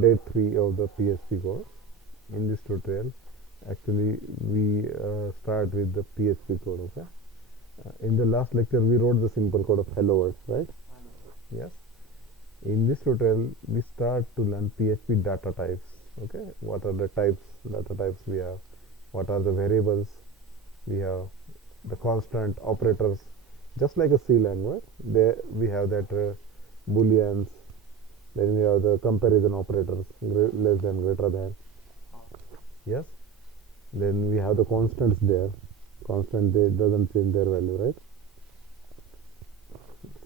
Day 3 of the PHP course. In this tutorial, actually we start with the PHP code. Okay. In the last lecture, we wrote the simple code of hello world, right? Yes. In this tutorial, we start to learn PHP data types. Okay. What are the data types we have? What are the variables we have? The constant operators, just like a C language. There we have that booleans. Then we have the comparison operators, less than, greater than. Yes. Then we have the constants there. Constant, they doesn't change their value, right?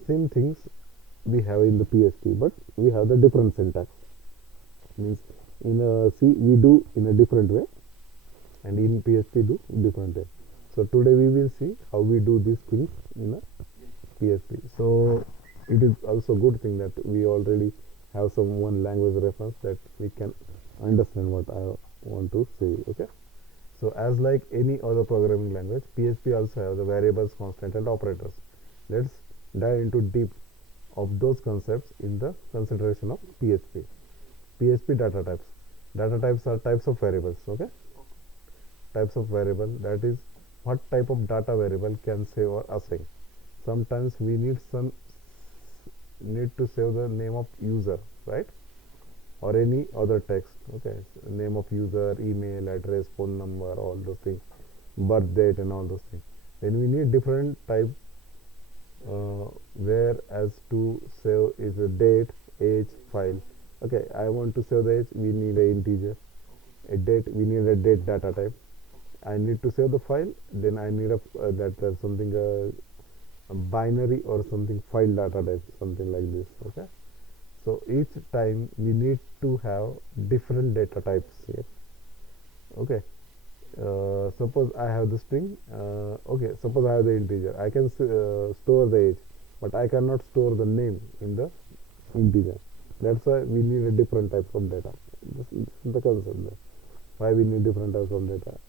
Same things we have in the PHP, but we have the different syntax. Means in a C we do in a different way, and in PHP do different way. So today we will see how we do these things in a PHP. So it is also good thing that we already have some one language reference that we can understand what I want to say. Okay. So as like any other programming language, PHP also have the variables, constant, and operators. Let's dive into deep of those concepts in the consideration of PHP. PHP data types. Data types are types of variables. Okay. Types of variable, that is what type of data variable can save or assign. Sometimes we need to save the name of user, right? Or any other text. Okay, so name of user, email address, phone number, all those things, birth date, and all those things. Then we need different type where as to save is a date, age, file. Okay, I want to save the age, we need an integer. A date, we need a date data type. I need to save the file, then I need a something a binary or something file data type, something like this. Okay. So each time we need to have different data types here. Okay. Suppose I have the string. Okay. Suppose I have the integer. I can store the age, but I cannot store the name in the integer. That's why we need a different types of data. This is the concept there. Why we need different types of data?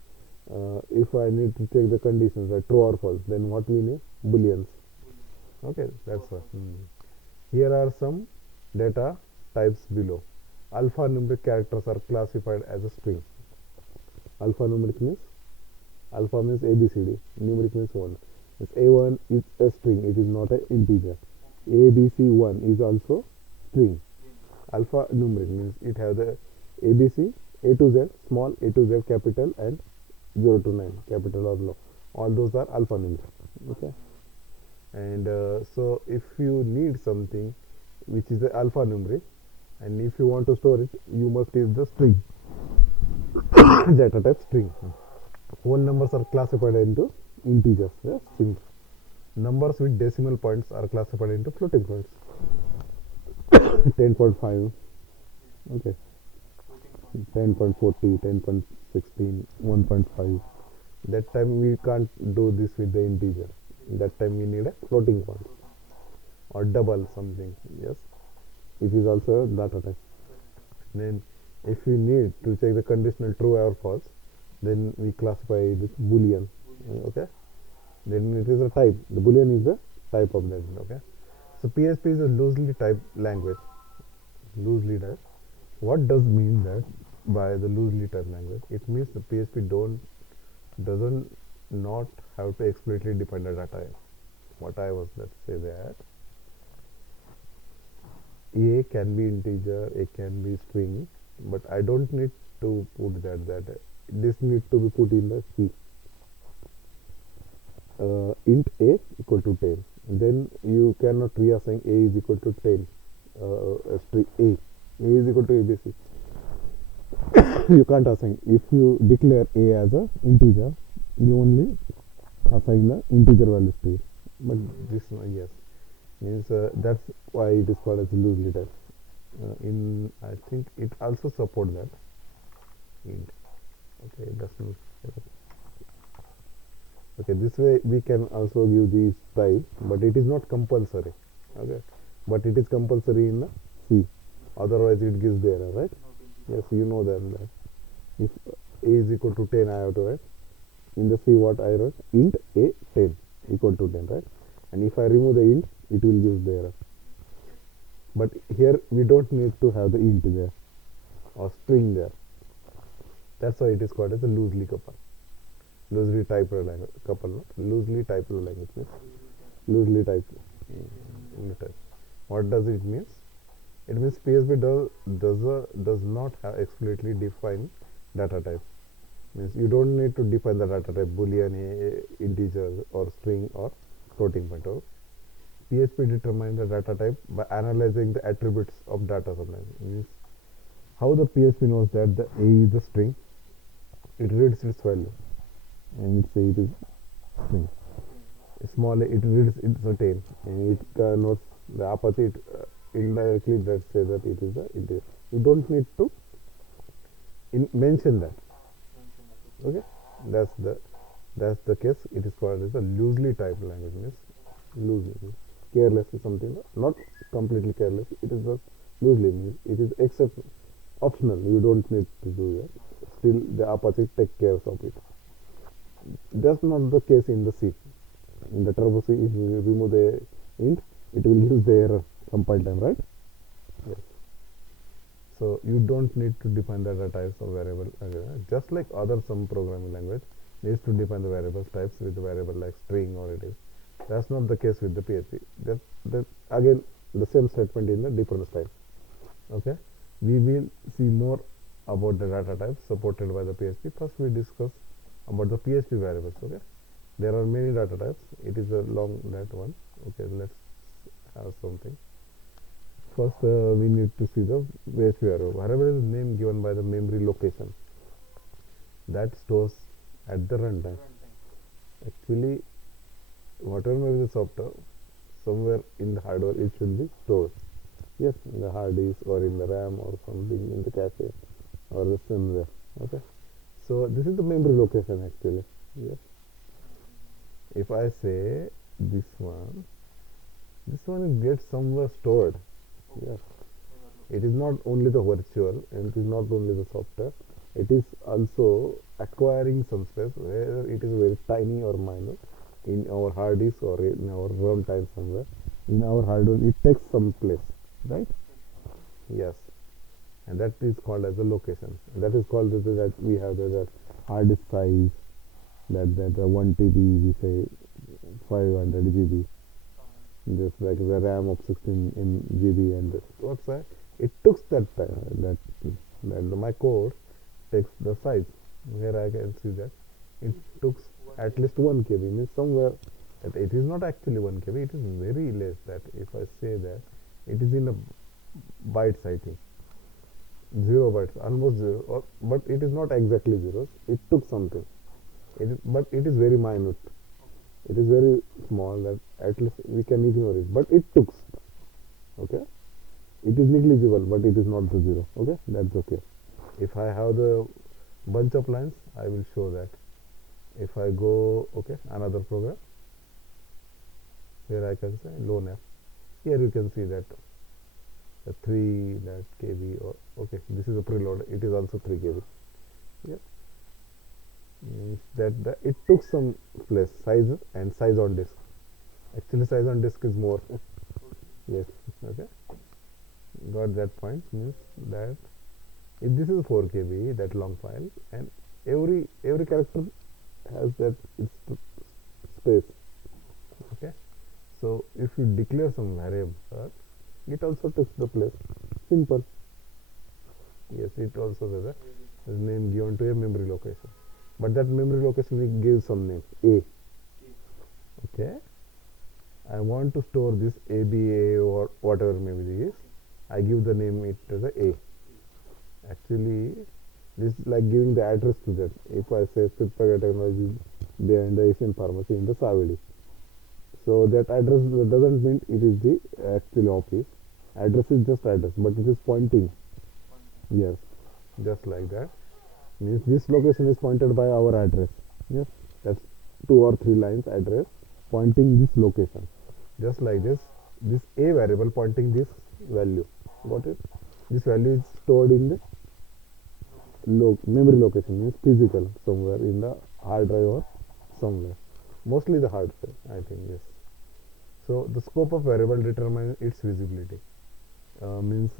If I need to check the conditions like true or false, then what we need? Booleans. Okay. That's why. Here are some data types below. Alphanumeric characters are classified as a string. Alphanumeric means alpha means ABCD. Numeric means 1. It's A1 is a string. It is not an integer. ABC1 is also string. Alphanumeric means it has the ABC, A to Z, small, A to Z, capital, and 0 to 9, capital or low. All those are alphanumeric. Okay. And so if you need something which is the alphanumeric, and if you want to store it, you must use the string. Data type string. Whole numbers are classified into integers. Yes, strings. Numbers with decimal points are classified into floating points. 10.5. Okay. 10.40, 10.16, 1.5. That time we can't do this with the integer. That time we need a floating point or double something. Yes, it is also data type. Then if we need to check the conditional true or false, then we classify it with boolean. Okay, then it is a type. The boolean is the type of that. Okay, so PHP is a loosely typed language. Loosely typed. What does mean that by the loosely typed language? It means the PHP doesn't not have to explicitly define the data type. What I was, let's say that A can be integer, A can be string, but I don't need to put that this needs to be put in the C. Int A equal to 10. Then you cannot reassign A is equal to 10. String A is equal to ABC. You can't assign. If you declare A as a integer, you only assign the integer values to it. But this one, yes, means that's why it is called as loosely typed. In I think it also support that int. Okay, it doesn't. Okay, this way we can also give these type, but it is not compulsory. Okay, but it is compulsory in the C. Otherwise, it gives the error, right? Yes, you know that if A is equal to 10, I have to write in the C what I wrote int A 10 equal to 10, right? And if I remove the int, it will give the error. But here we don't need to have the int there. or string there. That's why it is called as a loosely coupled. Loosely typed language. Couple, not loosely typed language means loosely typed. Type. What does it mean? It means PHP does not have explicitly defined data type. Means you don't need to define the data type boolean, integer or string or floating point. Or PHP determines the data type by analyzing the attributes of data sometimes. Means how the PHP knows that the A is the string, it reads its value and say it is string. Small a, it reads its certain and it converts the opposite indirectly that say that it is the integer. You don't need to mention that. Okay, that's the case. It is called as a loosely typed language. Means loosely means careless is something not completely careless. It is just loosely means it is except optional. You don't need to do that. Still, the opposite take care of it. That's not the case in the C. In the turbo C, if you remove the int, it will use the error compile time, right? Yes. So you don't need to define the data types of variable. Just like other some programming language needs to define the variables types with the variable like string or it is. That's not the case with the PHP. That again the same statement in the different style. Okay. We will see more about the data types supported by the PHP. First we discuss about the PHP variables. Okay. There are many data types. It is a long that one. Okay. Let's have something. First, we need to see the PHP variable. Variable is the name given by the memory location that stores at the runtime. Actually, whatever may be the software, somewhere in the hardware it should be stored. Yes, in the hard disk or in the RAM or something in the cache or the somewhere. Okay. So this is the memory location actually. Yes. If I say this one gets somewhere stored. Yes. It is not only the virtual and it is not only the software. It is also acquiring some space where it is very tiny or minor in our hard disk or in our runtime somewhere. In our hardware, it takes some place, right? Yes, and that is called as a location. That is called that we have that hard disk size, that 1 TB, we say 500 GB, just like the RAM of 16 GB, and what's that? It took that time that my code takes the size where I can see that it took at least 1 KB, means somewhere that it is not actually 1 KB, it is very less. That if I say that it is in a bytes, I think 0 bytes, almost 0, but it is not exactly zeros. It took something. But it is very minute. It is very small that at least we can ignore it. But it took. Okay. It is negligible, but it is not the 0. Okay, that's okay. If I have the bunch of lines, I will show that. If I go, okay, another program, here I can say loan app. Here you can see that the 3 that KB, or okay, this is a preload. It is also 3 KB. Yeah, means that it took some place, size and size on disk. Actually, size on disk is more. Yes, okay. Got that point? Means that if this is 4 KB, that long file, and every character has that its space. Okay. So if you declare some variable, it also takes the place. Simple. Yes, it also says a name given to a memory location. But that memory location we give some name A. Okay. I want to store this ABA or whatever maybe this is. I give the name it as a A. Actually, this is like giving the address to that. If I say Spitfire Technology behind the Asian Pharmacy in the Savili, so that address doesn't mean it is the actual office. Address is just address, but it is pointing. Yes, just like that. Means this location is pointed by our address. Yes, that's 2 or 3 lines address pointing this location. Just like this A variable pointing this value. Got it? This value is stored in the memory location, means physical, somewhere in the hard drive or somewhere. Mostly the hard drive, I think. Yes. So the scope of variable determines its visibility. Means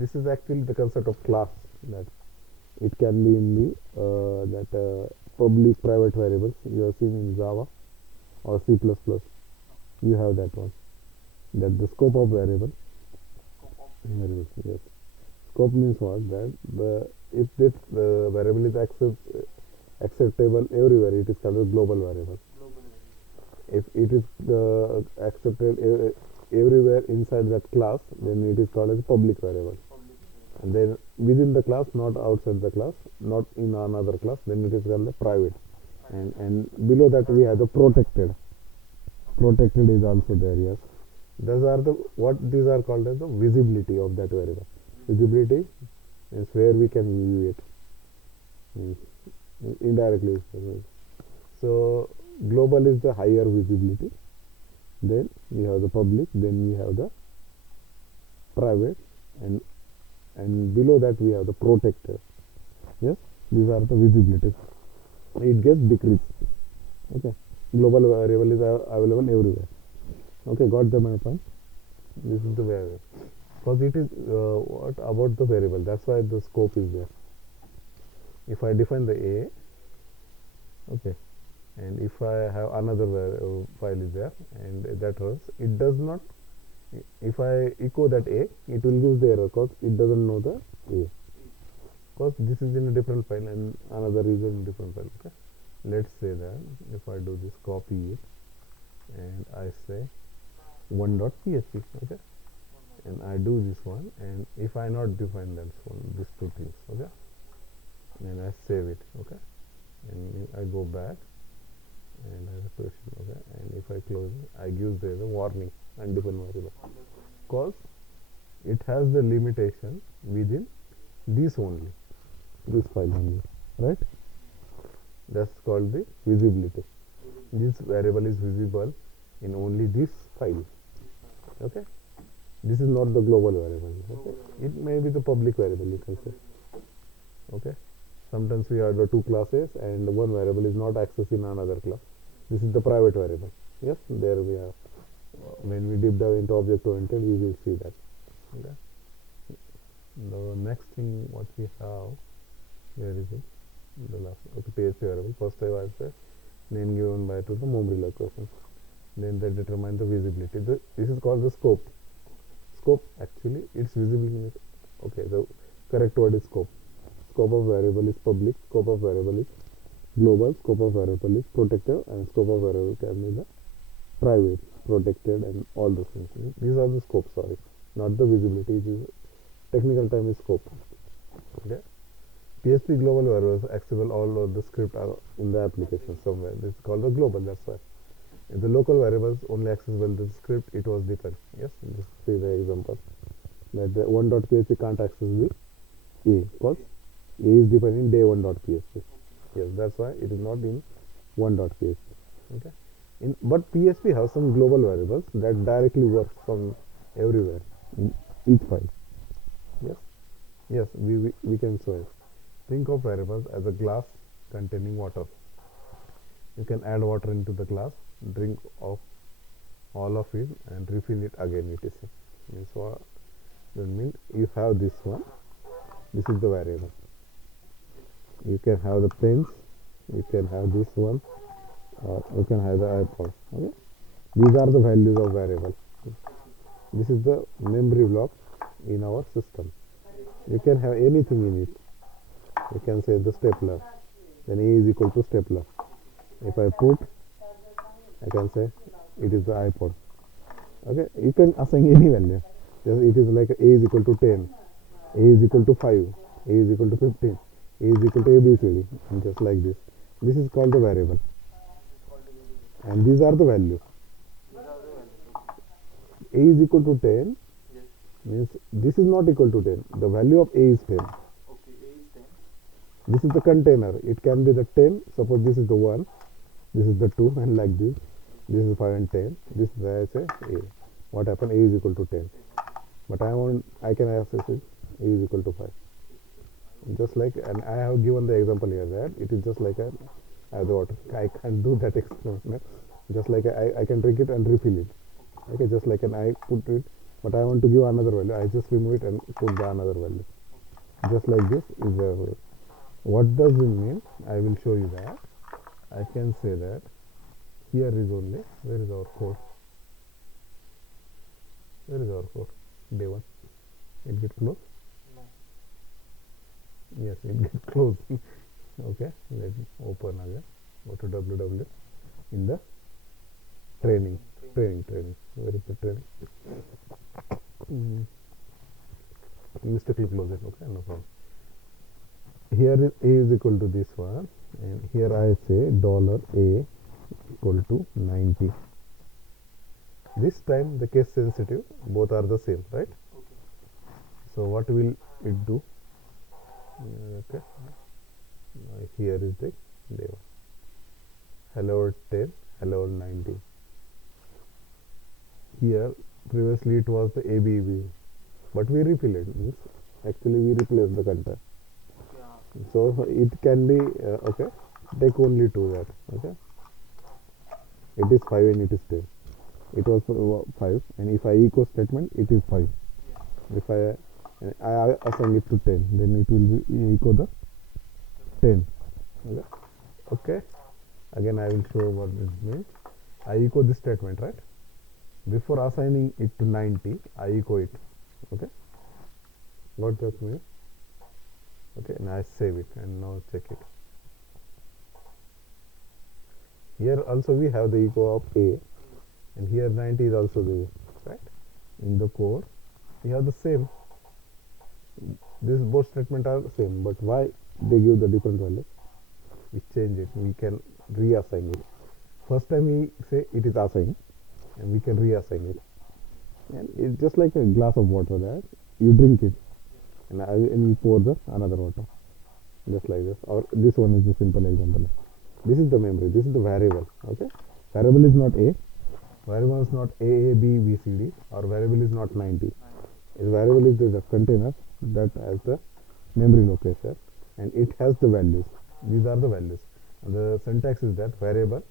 this is actually the concept of class, that it can be in the public private variables you have seen in Java or C++. You have that one, that the scope of variable. Yes. Scope means what? That if this variable is acceptable everywhere, it is called a global variable. If it is accepted everywhere inside that class, then it is called as a public variable. And then within the class, not outside the class, not in another class, then it is called the private. And below that we have the protected. Protected is also there. Yes, these are these are called as the visibility of that variable. Visibility is where we can view it. Indirectly. So global is the higher visibility, then we have the public, then we have the private, and below that we have the protected. Yes, these are the visibilities. It gets decreased. Okay, global variable is available everywhere. Okay, got the my point? This is the variable, because it is what about the variable, that's why the scope is there. If I define the A, okay, and if I have another file is there and that runs, it does not, if I echo that A, it will give the error because it doesn't know the A, because this is in a different file and another is in a different file. Okay, let's say that if I do this, copy it, and I say 1.php, okay, and I do this one, and if I not define that one, these two things, okay, and I save it, okay, and I go back and I refresh it, okay, and if I close it, I give there the warning undefined variable, because it has the limitation within this only, this file only, right? That's called the visibility. This variable is visible in only this file. Okay, this is not the global variable. Okay, it may be the public variable, you can say. Okay, sometimes we have the two classes and one variable is not accessed in another class. This is the private variable. Yes, there we are. When we deep dive into object oriented, we will see that. Okay, the next thing what we have here is it, the last, okay, PHP variable. First I was the name given by to the memory location, then they determine the visibility. This is called the scope. Scope, actually its visibility, okay, the correct word is scope. Scope of variable is public, scope of variable is global, scope of variable is protected, and scope of variable can be the private, protected, and all those things. These are the scopes, sorry, not the visibility. It is technical term is scope. Okay, PHP global variables accessible all of the script are in the application somewhere. This is called the global, that's why. If the local variables only accessible the script, it was deepen. Yes, this is the example that the 1.php can't access the A, because A is defined in day 1.php. Yes, that's why it is not in 1.php. Okay, but PHP has some global variables that directly work from everywhere in each file. Yes, yes, we can show it. Think of variables as a glass containing water. You can add water into the glass, drink of all of it, and refill it again, etc. Means what? That means you have this one. This is the variable. You can have the pens. You can have this one. Or you can have the iPod. Okay. These are the values of variable. This is the memory block in our system. You can have anything in it. You can say the stapler. Then A is equal to stapler. If I put, I can say it is the iPod. Okay, you can assign any value. Just it is like A is equal to 10, A is equal to 5, A is equal to 15, A is equal to ABCD, and just like this. This is called the variable, and these are the values. A is equal to 10 means this is not equal to 10. The value of A is 10. This is the container. It can be the 10. Suppose this is the 1, this is the 2, and like this. This is 5 and 10. This is where I say A. What happened? A is equal to 10. But I can access it. A is equal to 5. Just like, and I have given the example here that it is just like I have the water. I can't do that experiment. Just like I can drink it and refill it. Okay, just like I put it but I want to give another value. I just remove it and put the another value. Just like this is the. What does it mean? I will show you that. I can say that here is only, where is our code? Where is our code? Day 1. It get closed? No. Yes, it get closed. Okay, let me open again. Go to www in the training. Where is the training? Mistakenly close it. Okay, no problem. Here is a is equal to this one, and here I say $a equal to 90. This time the case sensitive, both are the same, right? Okay. So what will it do? Okay, here is the day 1. Hello world 10, hello world 90. Here previously it was the ABB, but we refill it. Actually we replace the content. Yeah. So it can be okay. Take only 2 that. Okay. It is 5 and it is 10. It was 5, and if I echo statement, it is 5. Yeah. If I assign it to 10, then it will be echo the 10. Okay. Okay. Again, I will show what it means. I echo this statement, right? Before assigning it to 90, I echo it. Okay. What that means? Okay. Now I save it and now check it. Here also we have the echo of A, and here 90 is also there, right? In the code we have the same. These both statements are the same, but why they give the different value? We change it. We can reassign it. First time we say it is assigned, and we can reassign it. And it's just like a glass of water that you drink it, and you pour the another water, just like this. Or this one is the simple example. This is the memory. This is the variable. Okay, variable is not A. Variable is not A, B, B, C, D, or variable is not 90. Its variable is the container that has the memory location, and it has the values. These are the values. And the syntax is that variable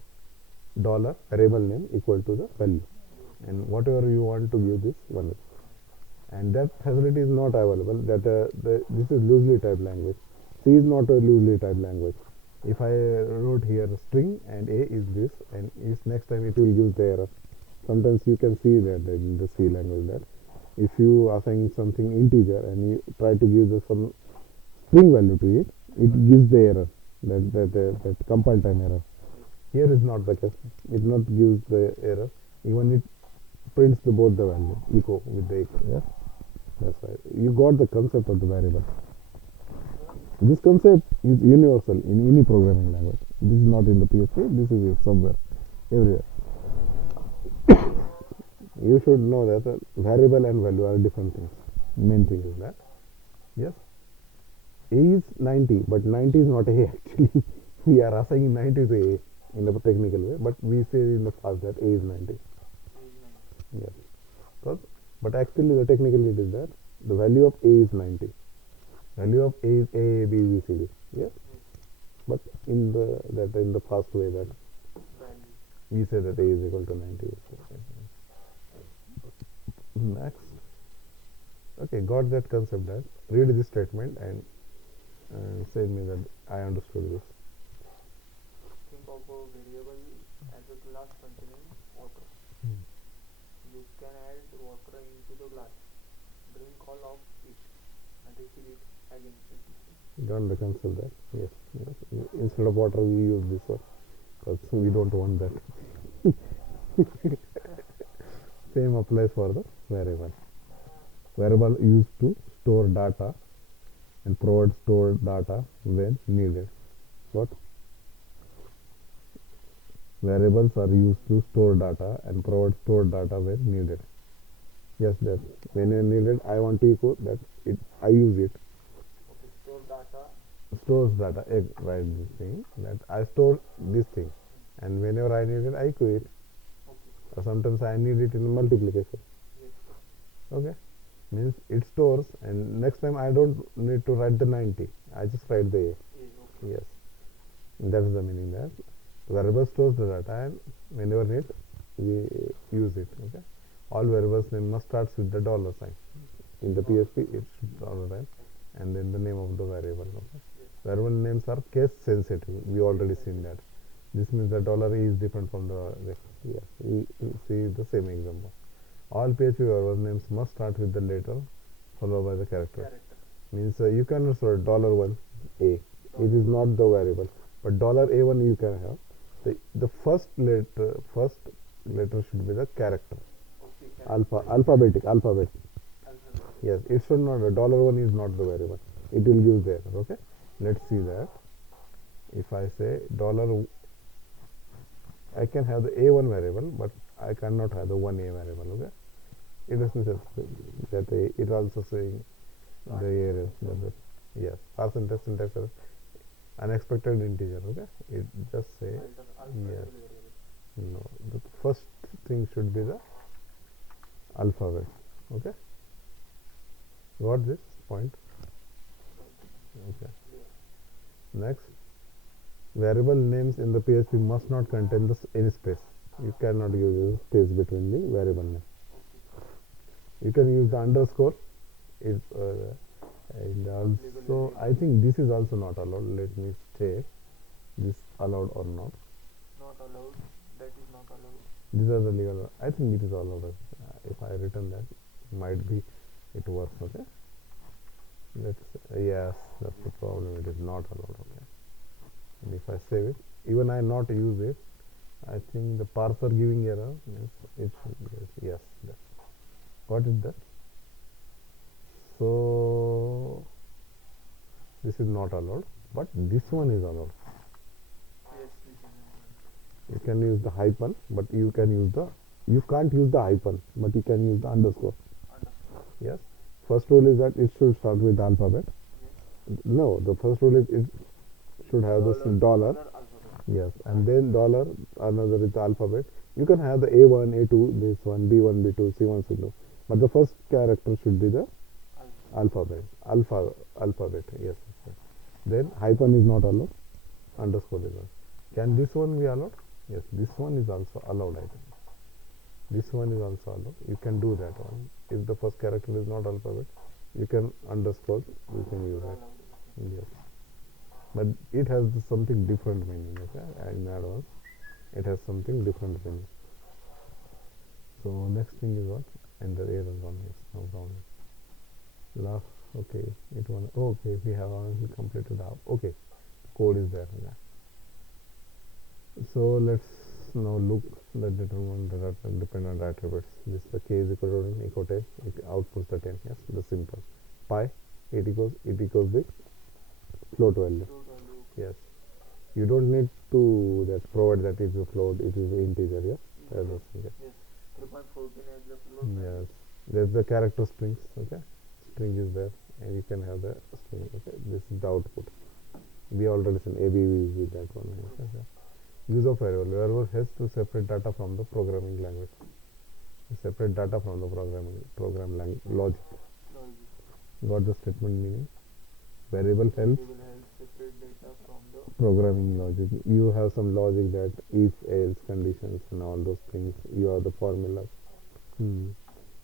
dollar variable name equal to the value, and whatever you want to give this one. And that facility is not available. That this is loosely typed language. C is not a loosely typed language. If I wrote here string and A is this, and is next time it will give the error. Sometimes you can see that in the C language that if you assign something integer and you try to give some string value to it, it gives the error, that compile time error. Here is not the case. It not gives the error. Even it prints both the value echo with the echo. Yeah, that's right. You got the concept of the variable. This concept is universal in any programming language. This is not in the PHP. This is somewhere, everywhere. You should know that variable and value are different things. Main thing is that, yes, A is 90, but 90 is not A actually. We are assigning 90 to A in a technical way, but we say in the past that A is 90. Yes, but actually the technically it is that the value of A is 90. Value of A is A, B, B, C, D. Yes, but in the past way that we say that A is equal to 90. Next. Okay, got that concept that. Read this statement and say me that I understood this. Think of a variable as a glass containing water. You can add water into the glass, drink all of it, and refill it again. Got the concept that? Yes. Instead of water, we use this one because we don't want that. Same applies for the variable. Variable used to store data and provide stored data when needed. What? Variables are used to store data and provide stored data when needed. Yes, that when needed, I want to echo that. I use it. Okay, store data. Stores data. Right, this thing that I store this thing, and whenever I need it, I echo it. Okay. Or sometimes I need it in multiplication. Yes. Okay, means it stores, and next time I don't need to write the 90. I just write the A. Yes. Okay. Yes, that is the meaning that variable stores the data, and whenever need we use it. Okay, all variables name must start with the dollar sign. In the PHP, it should dollar sign, and then the name of the variable. Okay. Variable names are case sensitive. We already seen that. This means the dollar $e is different from the yes. We see the same example. All PHP variable names must start with the letter followed by the character. Means you can store $1 a. It is not the variable, but $a1 you can have. The first letter should be the character. Alphabet. Yes, it should not. $1 is not the variable. It will give there. Okay. Let's see that. If I say dollar, I can have the a1 variable, but I cannot have the 1a variable. Okay. It doesn't say that it also saying the error. Yes, percentage syntax error, unexpected integer. Okay. It just say yes. No, the first thing should be the alphabet. Okay. Got this point? Okay. Next, variable names in the PHP must not contain any space. You cannot use a space between the variable name. You can use the underscore. If and also, I think this is also not allowed. Let me check this allowed or not. Not allowed. That is not allowed. These are the legal. I think it is allowed. If I written that, might be it works. Okay. Let's yes, that's the problem. It is not allowed. Okay. And if I save it, even I not use it, I think the parser giving error means it should yes. That. What is that? So this is not allowed, but this one is allowed. Yes, this is allowed. You can use the hyphen, but you can't use the hyphen, but you can use the underscore. Yes. First rule is that it should start with alphabet. Yes. No, the first rule is it should have this dollar. Yes, and then dollar, another is the alphabet. You can have the A1, A2, this one, B1, B2, C1, C2. But the first character should be the alphabet. Alphabet, yes. Then hyphen is not allowed, underscore is allowed. Can this one be allowed? Yes, this one is also allowed, I think. This one is also allowed. You can do that one. If the first character is not alphabet, you can underscore, you can use it. Yes. But it has something different meaning, okay? In advance, it has something different meaning. So next thing is what? And the error one is no problem. Last, okay, it one. Okay, we have already completed our. Okay, code is there. Yeah. So let's now look the determine the dependent attributes. This the k is equal to 10 equal 10. It outputs the 10. Yes, the simple. Pi it equals the float value. Yes. You don't need to that provide that it is a float. It is an integer. Yeah. Yes. Yes. 3.14 as the float. Yes. There's the character strings. Okay. String is there, and you can have the string. Okay. This is the output. We already seen ABV with that one. Yes. Okay. Use of variable. Variable has to separate data from the programming language. Separate data from the program language logic. Got the statement meaning? Variable helps separate data from the programming logic. You have some logic that if, else conditions and all those things. You have the formulas.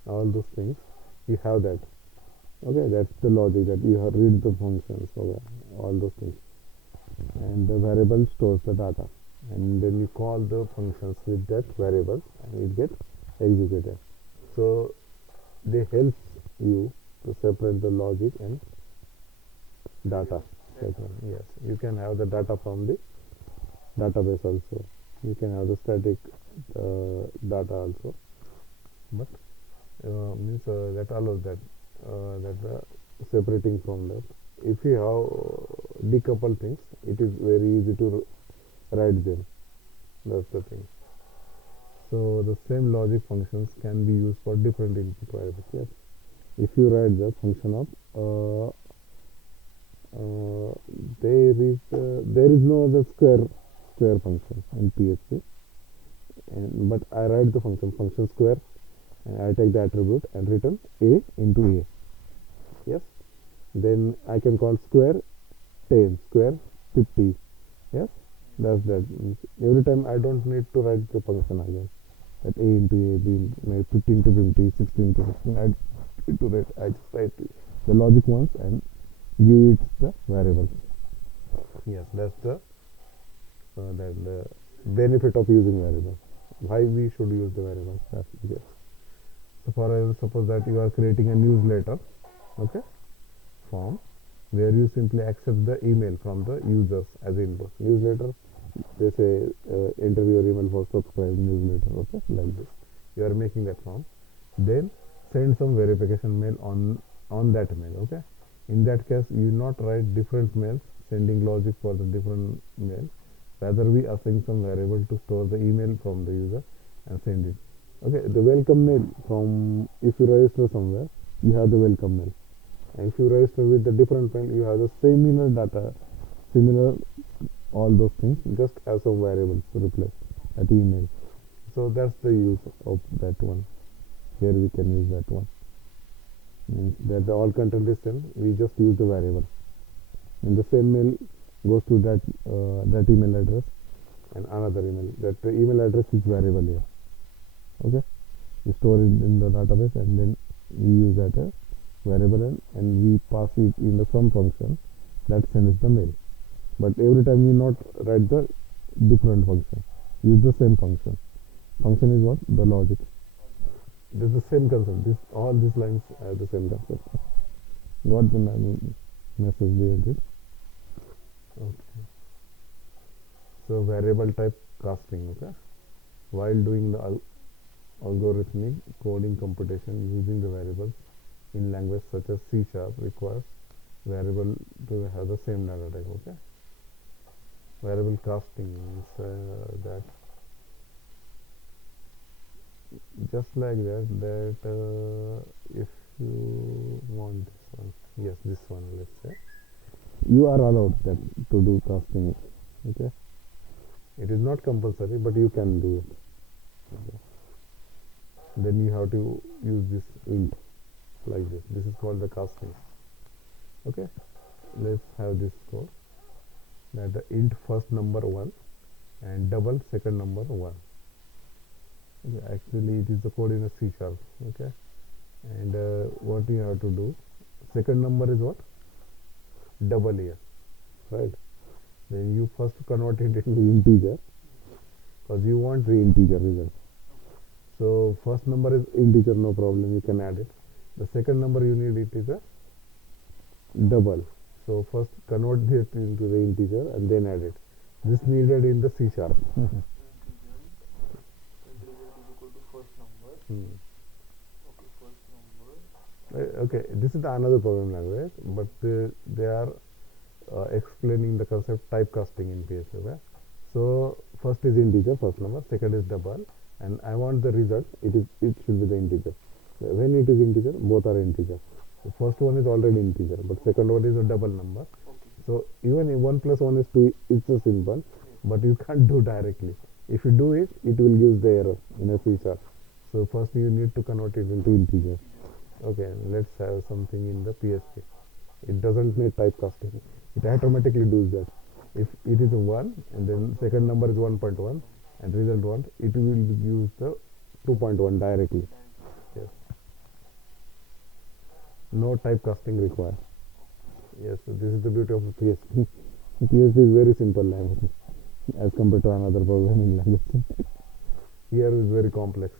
All those things. You have that. Okay, that's the logic that you have read the functions. Okay, all those things. And the variable stores the data. And then you call the functions with that variable and it gets executed. So they help you to separate the logic and data. Yes, you can have the data from the database also. You can have the static data also. But means that allows that the separating from that. If you have decoupled things, it is very easy to write them. That's the thing. So the same logic functions can be used for different input variables. Yes. If you write the function of there is no other square function in PHP, but I write the function square, and I take the attribute and return a into a. Yes. Then I can call square 10, square 50. Yes. That's that. Every time I don't need to write the function again. that a into a, b into 15 to 50, 16 to 16, add to that. I just write the logic once and give it the variable. Yes, that's the benefit of using variable. Why we should use the variable? That's yes. So for suppose that you are creating a newsletter, okay, form where you simply accept the email from the users as input. Newsletter, they say enter your email for subscribe newsletter, okay, like this. You are making that form. Then send some verification mail on that mail, okay. In that case, you not write different mails, sending logic for the different mail. Rather, we assign some variable to store the email from the user and send it. Okay, the welcome mail from, if you register somewhere, you have the welcome mail. And if you register with the different mail, you have the similar data, similar all those things, just have some variables to replace that email. So that's the use of that one. Here we can use that one. Means that the all content is same, we just use the variable. And the same mail goes to that email address and another email. That email address is variable here. Okay, we store it in the database and then we use that variable and we pass it in the sum function that sends the mail. But every time you not write the different function, use the same function. Function is what? The logic. This is the same concept. All these lines have the same concept. Got the message behind it. Okay. So variable type casting. Okay. While doing the algorithmic coding computation using the variables in language such as C# requires variable to have the same data type. Okay. Variable casting means that just like that if you want this one, yes, this one, let's say you are allowed that to do casting. Okay, it is not compulsory, but you can do it. Okay. Then you have to use this int like this. This is called the casting. Okay, let's have this code that the int first number 1 and double second number 1. Okay, actually it is the code in a C#. Okay, and what you have to do, second number is what? Double here, right? Then you first convert it into integer because you want the integer result. So first number is integer, no problem, you can add it. The second number you need it is a double. So first convert it into the integer and then add it. This needed in the C#. Okay, this is another programming language, but they are explaining the concept typecasting in PHP. Okay? So first is integer, first number, second is double, and I want the result. It should be the integer. When it is integer, both are integer. The first one is already integer, but second one is a double number. Okay. So even if 1 plus 1 is 2, it's a simple, but you can't do directly. If you do it, it will give the error in a C#. So first you need to convert it into integer. Okay, let's have something in the PHP. It doesn't need typecasting. It automatically does that. If it is a 1 and then second number is 1.1 and result 1, it will use the 2.1 directly. Yes. No typecasting required. Yes, so this is the beauty of PHP. PHP is very simple language as compared to another programming language. Here is very complex.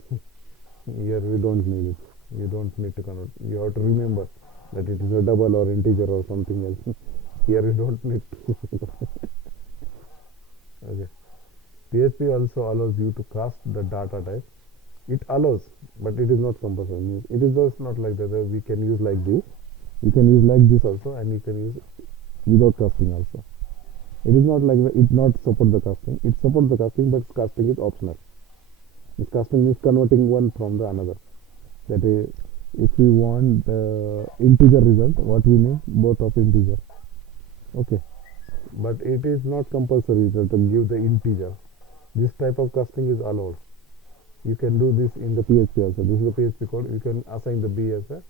Here we don't need it. You don't need to convert. You have to remember that it is a double or integer or something else. Here you don't need to. Okay. PHP also allows you to cast the data type. It allows, but it is not compulsory. It is just not like that. We can use like this. You can use like this also, and you can use without casting also. It is not like that. It not support the casting. It supports the casting, but casting is optional. This casting is converting one from the another. That is, if we want the integer result, what we need both of integer. Okay, but it is not compulsory to give the integer. This type of casting is allowed. You can do this in the PHP also. This is the PHP code. You can assign the b as a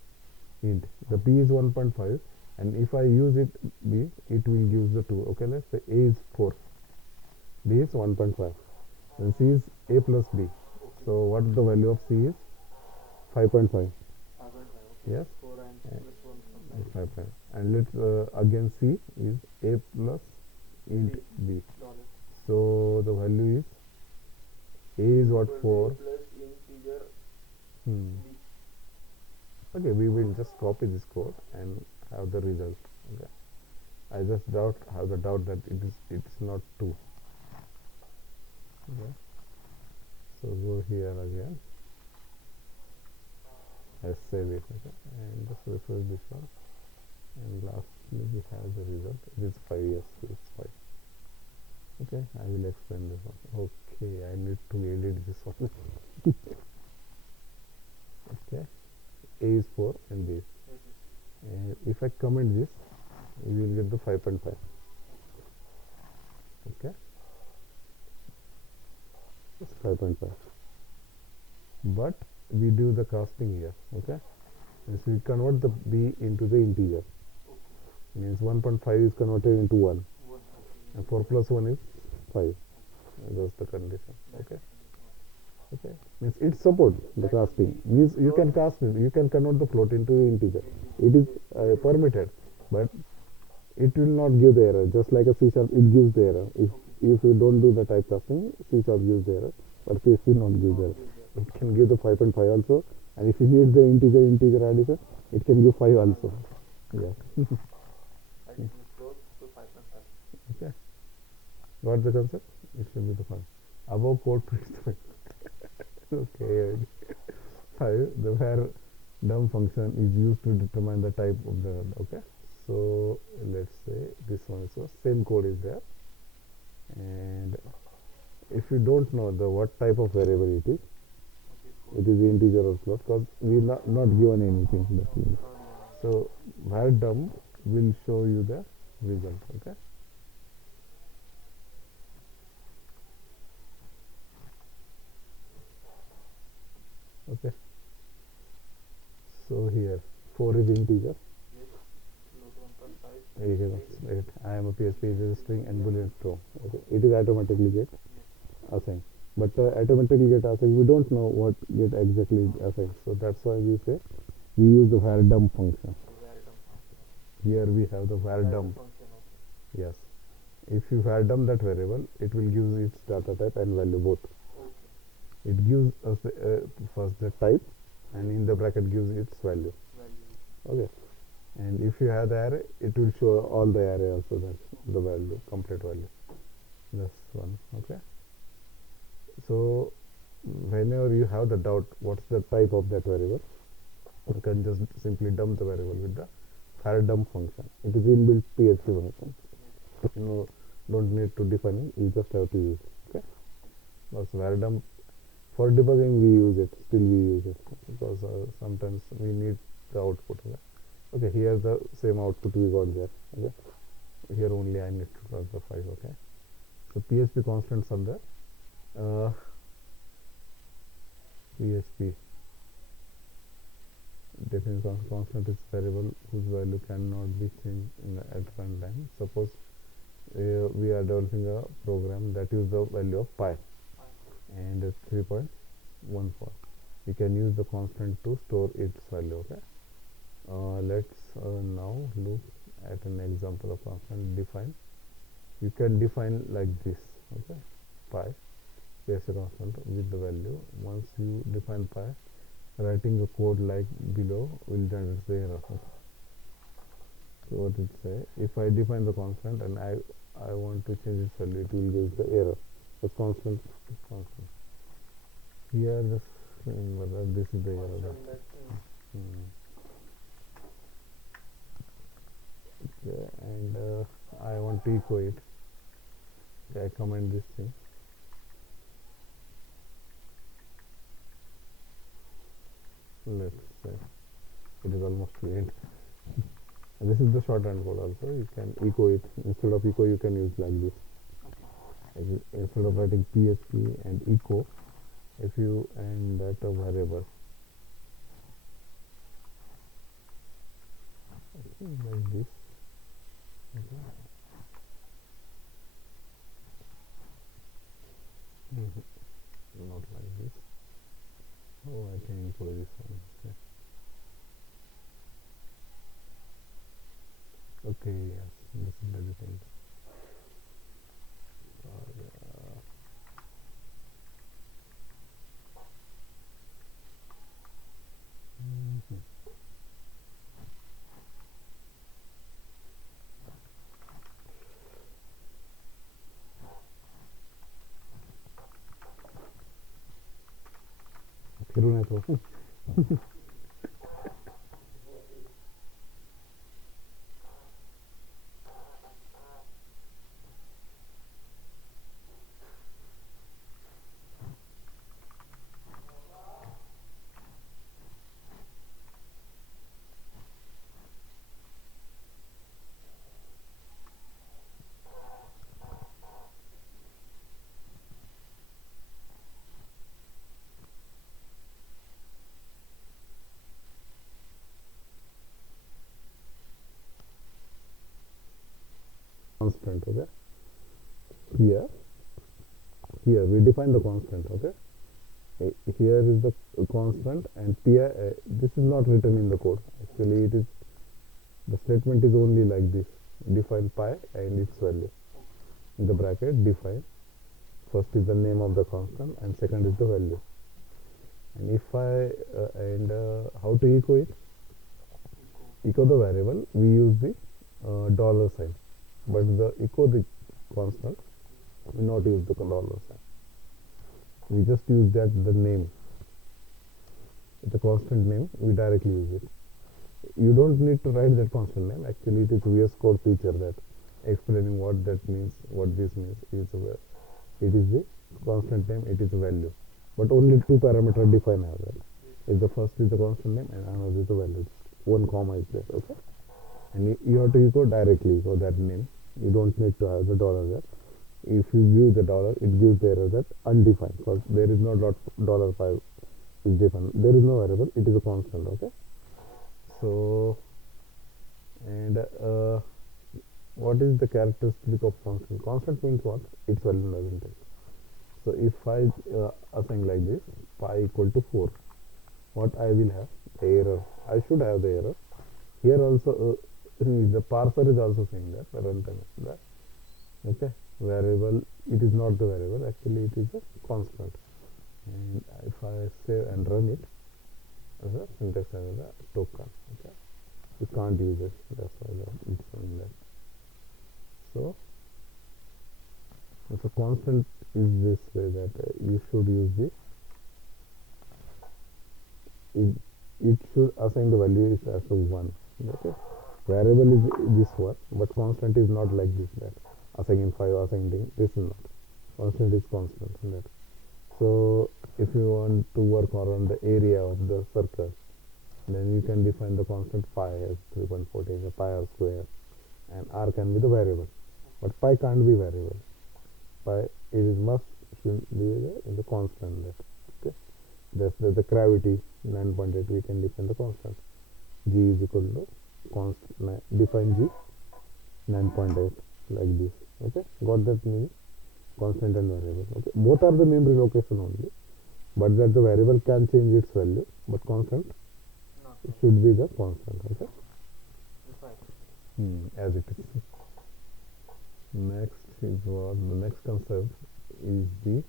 int. The b is 1.5, and if I use it b, it will give the 2. Okay, let's say a is 4, b is 1.5, and c is a plus b. Okay. So what the value of C is? 5.5. 5.5. Okay. Yes. 4 and Uh, plus 1 from 5 prime. And let's again C is A plus int B. B. Dollar. So the value is A is what? Equal to 4. plus integer Hmm. B. Okay, we will just copy this code and have the result. Okay. I just have the doubt that it's not 2. Okay. So go here again. Let's save it. Okay. And just refresh this one. And lastly we have the result. It is 5. Yes, it's 5. Okay, I will explain this one. Okay, I need to edit this one. Okay, A is 4 and B is. Yes, yes. And if I comment this, you will get the 5.5. Okay, it's 5.5. But we do the casting here. Okay, means we convert the B into the integer. Okay. Means 1.5 is converted into 1, 1. Okay. and 4 plus 1 is 5. That's the condition. That's Okay. the condition. Okay, means it supports the casting. Means you can cast it, you can convert the float into integer. It is permitted, but it will not give the error. Just like a C sharp, it gives the error. If you don't do the type casting, C sharp gives the error, but PHP not give the error. It can give the 5.5 also, and if you need the integer addition, it can give 5 also. Yeah. Additional float to 5.5. Okay. Got the concept? It should be the 5. Above code print. Okay. 5. The where dump function is used to determine the type of the. Okay. So let's say this one is so same code is there, and if you don't know the what type of variable it is, Okay. it is integer or float, because we not given anything that means. So where dump will show you the result. Okay. Okay. So here 4 is integer. Yes. Float 1.5. I am a PHP string and boolean true. Okay. It is automatically get assigned. But automatically get assigned, we don't know what get exactly assigned. So that's why we say we use the var dump function. Var dump function. Here we have the var dump. Function. Okay. Yes. If you var dump that variable, it will give its data type and value both. Okay. It gives us first the type, and in the bracket gives its value. Okay. And if you have the array, it will show all the array also, that's the value, complete value. This one. Okay. So whenever you have the doubt what's the type of that variable, you can just simply dump the variable with the var dump function. It is inbuilt PHP function. You know, don't need to define it, you just have to use it. Okay. Because var dump, for debugging we use it, still we use it, because sometimes we need the output. Okay. Okay, here the same output we got there. Okay, here only I need to transfer 5. Okay, so PHP constants are there. PHP definition constant is variable whose value cannot be changed at runtime. Suppose we are developing a program that uses the value of pi and 3.14. We can use the constant to store its value. Okay. Let's now look at an example of constant define. You can define like this. Okay, pi PHP constant with the value. Once you define pi, writing a code like below will generate the error. Okay. So what it say? If I define the constant and I want to change its value, it will give the error. The constant is constant. Here just remember that this is the error. Okay, and I want to echo it. Okay, I comment this thing. Let's say it is almost late. This is the shorthand code also. You can echo it. Instead of echo, you can use like this. Instead of writing PHP and echo, if you and that a variable. Okay, like this. Okay. Not like this. Oh, I can import this one. Okay, yes, this is everything. Mhm. फिरून येतो. Constant, okay. Here, here we define the constant, okay. Here is the constant, and pi. This is not written in the code. Actually, it is the statement is only like this: define pi and its value. In the bracket, define. First is the name of the constant, and second is the value. And if I how to echo it? Echo the variable. We use the dollar sign, but the echo the constant, we not use the dollar sign. We just use that the name, the constant name. We directly use it. You don't need to write that constant name. Actually, it is VS Code feature that explaining what that means, what this means. It is the constant name. It is a value, but only two parameter define as that. Is the first is the constant name and another is the value. One comma is there, okay? And you have to echo directly for that name. You don't need to have the dollar there. If you give the dollar, it gives the error that undefined, because there is no dollar five is defined. There is no variable. It is a constant, okay? So, and what is the characteristic of constant? Constant means what? Its value doesn't take. So if I assign like this, pi equal to 4, what I will have? The error. I should have the error. Here also, the parser is also saying that, runtime that, okay? Variable, it is not the variable, actually it is a constant. And if I save and run it, as a syntax as a token, okay? You can't use it, that's why it's showing that. So, if a constant is this way, that you should use the, it should assign the value is as a 1, okay? Variable is this one, but constant is not like this, that assigning 5, assigning this is not. Constant is constant, that. So if you want to work around the area of the circle, then you can define the constant pi as 3.14, pi r square, and r can be the variable, but pi can't be variable. Pi it is must should be in the constant, that, okay. That's the gravity 9.8, we can define the constant. G is equal to constant, define G 9.8 like this, okay. Got that meaning? Constant and variable, okay. Both are the memory location only, but that the variable can change its value, but constant should be the constant, okay. As it is. Next is what the next concept is the,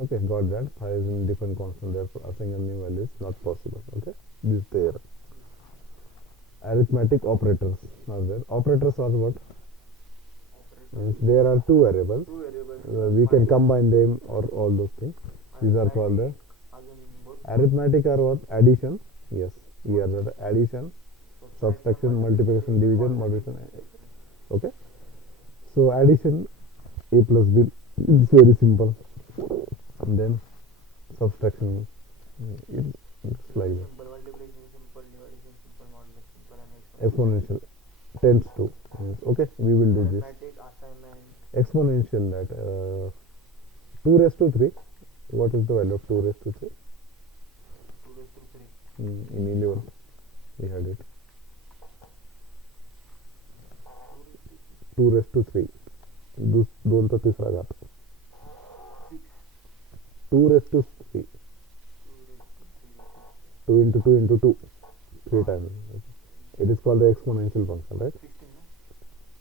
okay, got that. Pi is in different constant, therefore assigning a new value is not possible, okay. This is the error. Arithmetic operators are there. Operators are what? Means there are two variables. We can combine them or all those things. These are called the arithmetic are what? Addition. Yes. Here the addition, subtraction, multiplication, division, multiplication. Okay. So addition, a plus b, it's very simple. And then subtraction, it's like that. Exponential tends to. Okay, we will do this. Exponential, that 2 raised to 3. What is the value of 2 raised to 3? In 11 we had it. 2 raised to 3. 2 चा तिसरा घात. 2 raised to 3. 2 into 2 into 2, 3 times. Okay. It is called the exponential function, right? 16,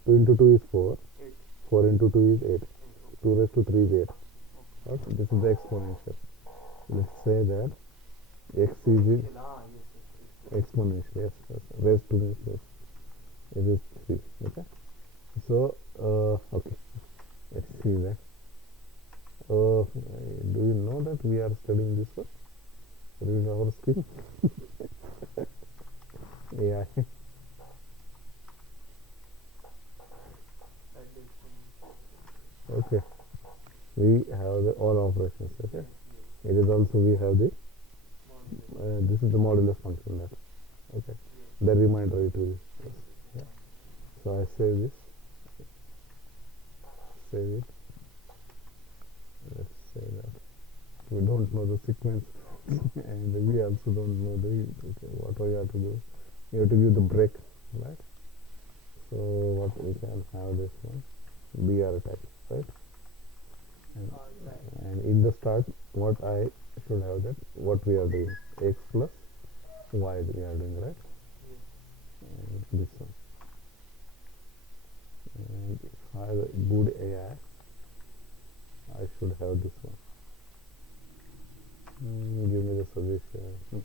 no? 2 into 2 is 4, 8. 4 into 2 is 8, 8. 2 raised to 3 is 8. Okay. Right? This is the exponential. Let's say that x is the Yes. exponential, yes, raised to means yes, it is 3, okay. So, okay, let's see that. Do you know that we are studying this one? Read our screen. Yeah. Okay. We have the all operations, okay. It is also we have the this is the modulus function that, okay. The remainder it will, yes. Yeah. So I save this, save it. Let's say that we don't know the sequence and we also don't know the, okay, what we have to do. You have to give the break, right? So what we can have this one BR type, right? And in the start what I should have that what we are doing x plus y we are doing, right? And this one, and if I have a good AI I should have this one. Give me the suggestion.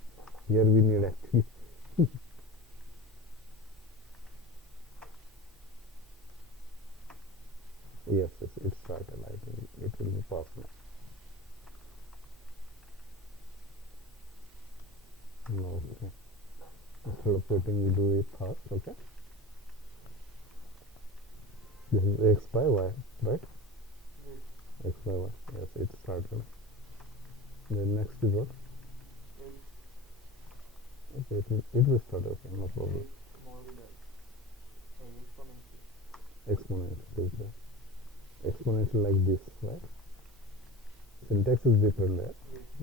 Here we need actually yes, it's started. I think it will be fast now. No, okay. Instead of putting, we do it fast, okay. This is x by y, right? X by y, yes, it started. Then next is what? Okay, it will start, okay, no problem. Exponential is the exponential like this, right? Syntax is different there,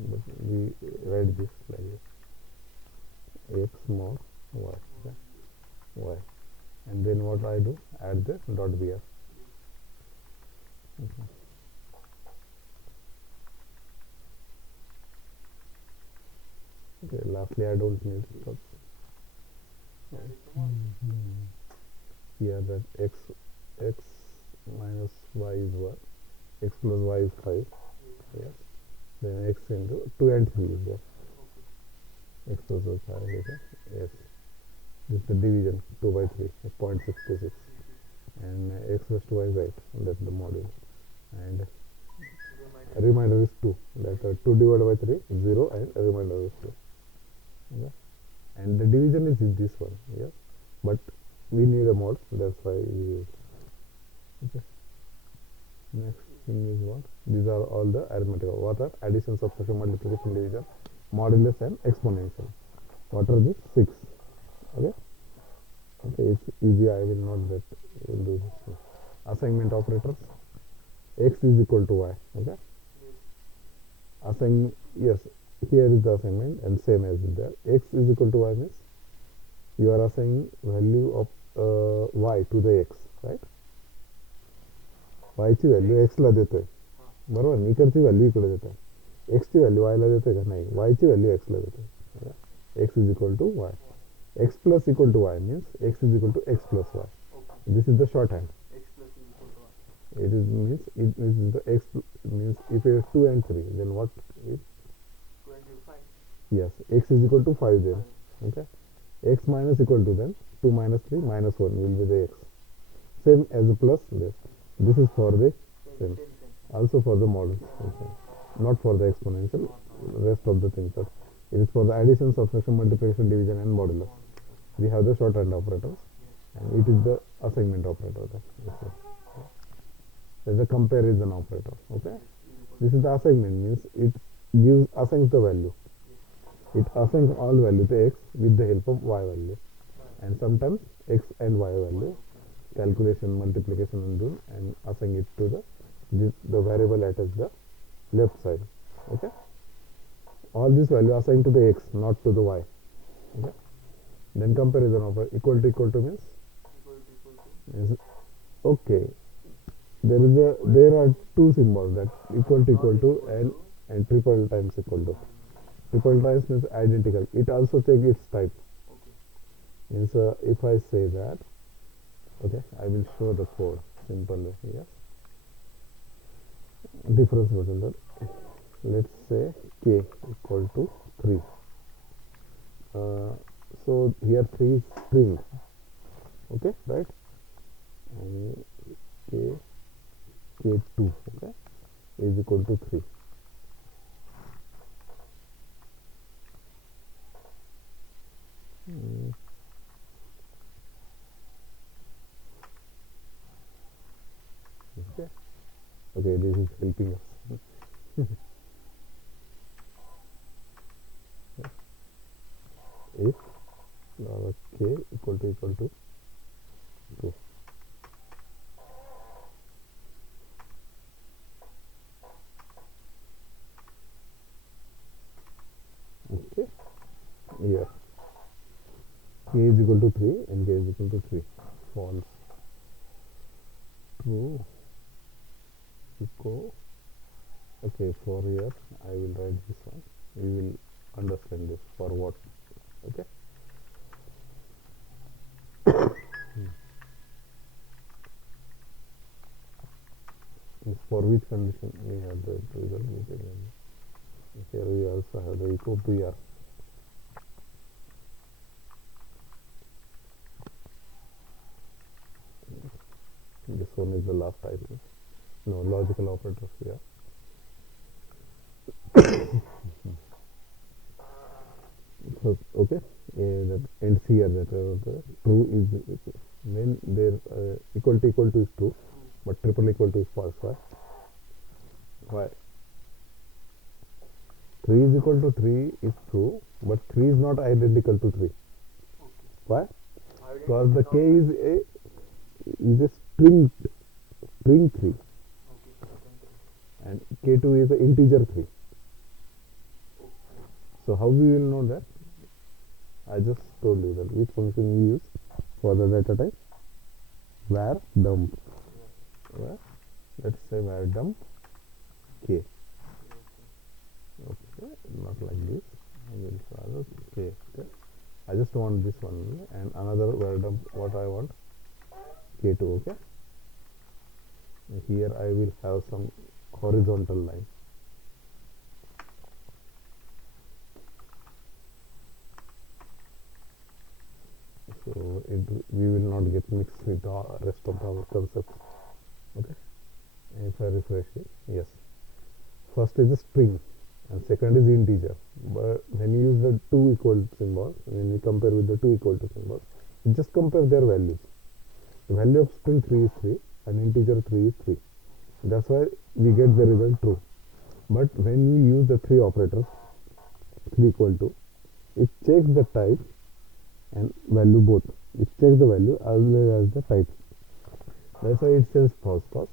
but we write this like this. X mod y, okay? Y, and then what I do? Add the dot br. Okay. Okay, lastly I don't need it. Here that x minus y is what? X plus y is 5. Yes. Then x into 2 and 3 is there. X plus y 5, okay? Yes. This is the division 2 by 3, 0.66. And x plus 2 y is 8. That's the module. And remainder is 2. That 2 divided by 3, 0, and remainder is 2. Okay? And the division is in this one, yeah. But we need a mod, that's why we use. Okay. Next thing is what? These are all the arithmetic. What are addition, subtraction, multiplication, division, modulus, and exponential. What are these? 6. Okay. Okay, it's easy. I will not that will do this one. Assignment operators. X is equal to y. Okay. Assign, yes, here is the assignment and same as there. X is equal to y means you are assigning value of y to the x, right? y ची value x ला देतोय, बरोबर. इकडची value इकडे देतोय. x ची value y ला देतोय का? नाही, y ची व्हॅल्यू x ला देतोय. x is equal to y. X plus equal to y means x is equal to x plus y. This is the shorthand. It is means it is the x means if it is 2 and 3, then what is 25. Yes, x is equal to 5 then. Okay, x minus equal to then 2 minus 3 minus 1 will be the x. Same as the plus this. This is for the same. Also for the model. Okay. Not for the exponential. Rest of the things are. It is for the addition, subtraction, multiplication, division, and modulus. We have the shorthand operators, and it is the assignment operator. Okay. There is a comparison operator. Okay. This is the assignment means it assigns the value. It assigns all value to x with the help of y value, and sometimes x and y value, calculation, multiplication, and do, and assign it to the variable at the left side. Okay. All this value assigned to the x, not to the y. Okay. Then comparison operator equal to means is okay. There are two symbols that equal to and triple times equal to. Triple times means identical. It also check its type. Okay. Means if I say that, okay, I will show the code simple way here. Difference between that. Let's say k equal to 3. So here 3 is string. Okay, right? And k2, okay, is equal to 3. Okay. Okay, this is helping us. If k equal to 2. Okay, here k is equal to 3 and k is equal to 3. False. True. Echo. Okay, for here I will write this one. We will understand this for what. Okay. For which condition we have the result. Here we also have the echo PR. This one is the last type. No, logical operators here. So, okay, that ends here that the true is when their equal to is true, but triple equal to is false. Why? Why? 3 is equal to 3 is true, but 3 is not identical to 3. Okay. Why? Because Identity the not k valid. is a string 3, Okay. and k2 is an integer 3. Okay. So how we will know that? I just told you that which function we use for the data type. Var dump. Where? Let's say var dump k. Okay, not like this. I will rather k. Okay. I just want this one only, and another var dump what I want k2. Okay. Here I will have some horizontal line. So we will not get mixed with the rest of our concepts. Okay. If I refresh it, yes. First is a string and second is integer. But when you use the 2 equal symbol, when you compare with the 2 equal to symbol, you just compare their values. The value of string 3 is 3 and integer 3 is 3. That's why we get the result true. But when we use the 3 operators, 3 equal to, it checks the type and value both. It checks the value as well as the type. That's why it says false, because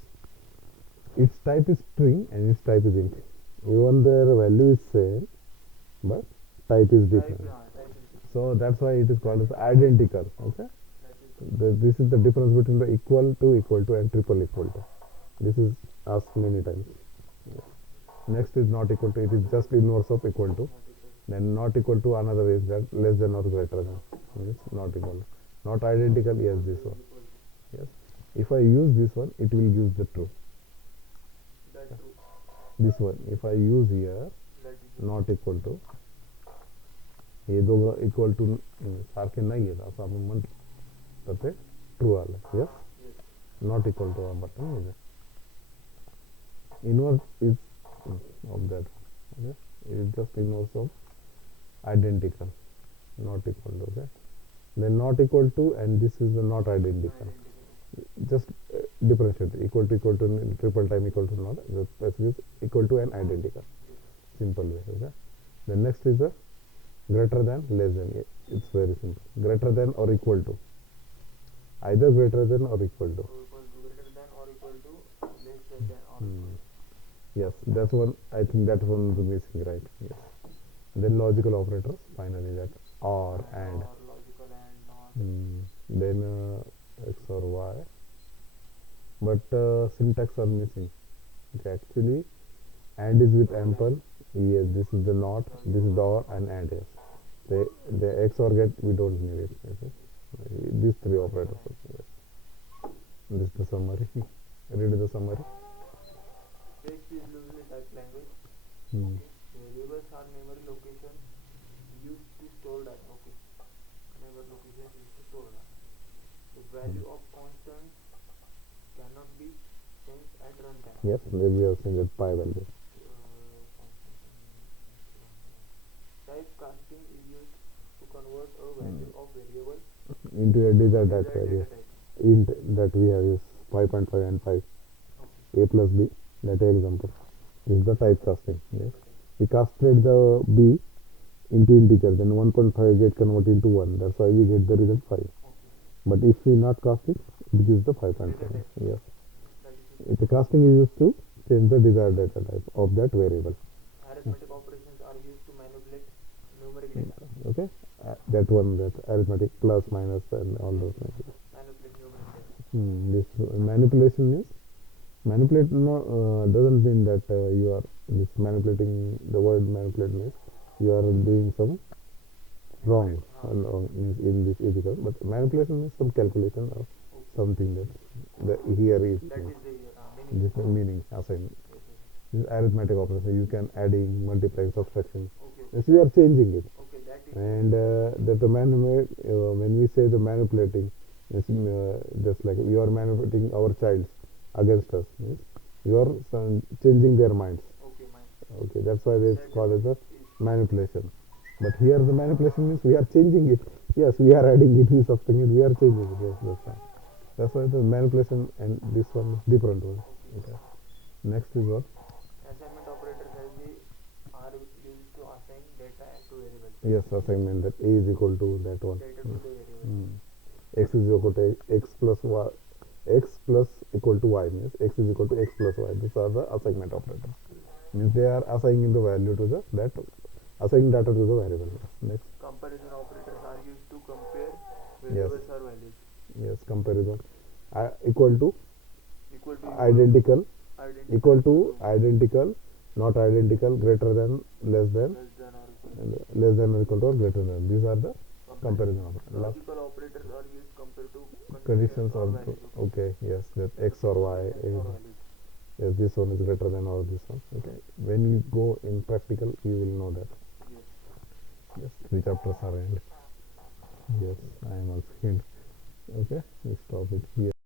its type is string and its type is int. Even their value is same, but type is different. Type is So that's why it is called as identical. Okay. different. This is the difference between the equal to and triple equal to. This is asked many times. Next is not equal to. It is just inverse of equal to. Then not equal to, another is that less than or greater than. Means not equal to. Not identical. Yes, this one. Yes. If I use this one, it will use the true. That true. This one, if I use here That is not equal to, हे दोघं equal to सारखे नाही आहेत असं आपण म्हटलं तर ते true आलं. Yes. Not equal to button is inverse is of that. Okay, it is just inverse of identical, not equal to. Okay, then not equal to, and this is the not identical. Just differentiate equal to triple time equal to not. The rest is equal to and identical. Simple way. Okay. The next is the greater than, less than. It's very simple. Greater than or equal to. Either greater than or equal to. greater than or equal to, less than or equal to. Yes, that's one. I think that one is missing, right? Yes. Then logical operators. Finally, that or and. Or logical and not. Then x or y. But syntax are missing. Okay, actually, and is with ample, Yes, this is the not, this is the or, and yes. The X or get, we don't need it. Okay. These three operators. Yes. This is the summary. Read the summary. PHP is loosely typed language. Hmm. Variables are memory locations used to store data. Okay. Memory locations used to store data. The value of constants cannot be changed at runtime. Yes, then we have seen that pi value. Typecasting is used to convert a value of variable Into a desired desired data type. data Yes. type. Int that we have is 5.5 and 5. Okay. A plus B. That example. This is the typecasting. Yes. We casted the B into integer, then 1.5 get converted into 1. That's why we get the result 5. Okay. But if we not cast it, it gives the 5.5. Yes. That is The casting is used to change the desired data type of that variable. arithmetic operations are used to manipulate numeric data. Okay. That one, that arithmetic, plus, minus, and all those things. Manipulate numeric data. This manipulation means manipulate doesn't mean that you are this manipulating. The word manipulate means you are doing some wrong means in this ethical, but manipulation means some calculation or something that the here is That is the meaning. this meaning assignment. Yes, yes. This is arithmetic operation. You can adding, multiplying, subtraction. Okay. Yes, you are changing it. Okay, that is. And that the when we say the manipulating, it's just like we are manipulating our childs against us. Means you are changing their minds. Okay, mine. Okay, that's why it's called as a manipulation. But here the manipulation means we are changing it. Yes, we are adding it, we subtracting it, we are changing it. Yes, that's fine. That's why the manipulation and this one is different one. Okay. Next is what? Assignment operators are used to assign data to variables. Yes, assignment that A is equal to that one. Data to the variable. X is equal to X plus Y. X plus equal to Y means X is equal to X plus Y. These are the assignment operators. Means they are assigning the value to the assigning data to the variable. Next. Comparison operators are used to compare variables or values. Yes, comparison. Equal to Equal to identical, equal to to identical, not identical, greater than, less than, less than or equal to. and less than or equal to or greater than. These are the comparison operators. Logical operators are used compared to Conditions or or values. okay, yes, that X or Y. Or values. Yes, this one is greater than or this one. Okay, when you go in practical, you will know that. Yes. Yes, three chapters are end. Yes, I am also end. Okay, we stop it here.